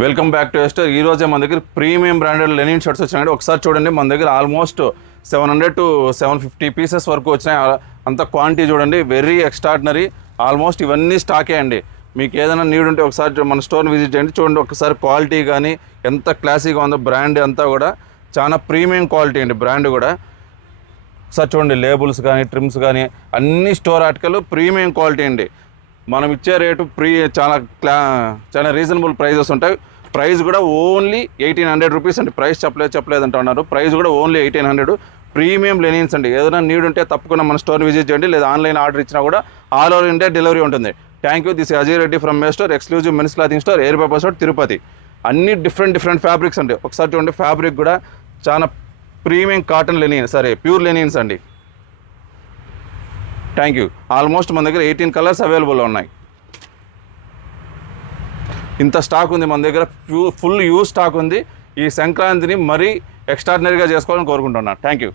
Welcome back to ester. ఈ రోజే మన దగ్గర ప్రీమియం బ్రాండెడ్ లెనిన్ షర్ట్స్ వచ్చినాయండి. ఒకసారి చూడండి, మన దగ్గర ఆల్మోస్ట్ 700 to 750 పీసెస్ వరకు వచ్చినాయి. అంత క్వాంటిటీ చూడండి, వెరీ ఎక్స్ట్రాడినరీ. ఆల్మోస్ట్ ఇవన్నీ స్టాకే అండి. మీకు ఏదైనా నీడ్ ఉంటే ఒకసారి మన స్టోర్ని విజిట్ చేయండి. చూడండి ఒకసారి క్వాలిటీ కానీ ఎంత క్లాసీగా ఉందో, బ్రాండ్ అంతా కూడా చాలా ప్రీమియం క్వాలిటీ అండి. బ్రాండ్ కూడా సార్ చూడండి, లేబుల్స్ కానీ ట్రిమ్స్ కానీ అన్ని స్టోర్ ఆర్టికల్ ప్రీమియం క్వాలిటీ అండి. మనం ఇచ్చే రేటు చాలా రీజనబుల్ ప్రైజెస్ ఉంటాయి. ప్రైస్ కూడా ఓన్లీ 1800 రూపీస్ అండి. ప్రైస్ చెప్పలేదు అంటున్నారు. ప్రైస్ కూడా ఓన్లీ 1800. ప్రీమియం లెనిన్స్ అండి. ఏదైనా నీడ్ ఉంటే తప్పకుండా మన స్టోర్ విజిట్ చేయండి, లేదా ఆన్లైన్ ఆర్డర్ ఇచ్చినా కూడా ఆల్ ఓవర్ ఇండియా డెలివరీ ఉంటుంది. Thank you. This Ajay Reddy from May store, exclusive men's clothing store, air paper store, Tirupati. అన్ని డిఫరెంట్ ఫ్యాబ్రిక్స్ అండి. ఒకసారి చూడండి, ఫ్యాబ్రిక్ కూడా చాలా premium cotton linen, pure linens అండి. Thank you. ఆల్మోస్ట్ మన దగ్గర 18 కలర్స్ అవైలబుల్ ఉన్నాయి. ఇంత స్టాక్ ఉంది మన దగ్గర, ఫుల్ యూజ్ స్టాక్ ఉంది. ఈ సంక్రాంతిని మరీ ఎక్స్ట్రాడినరీగా చేసుకోవాలని కోరుకుంటున్నాను. Thank you.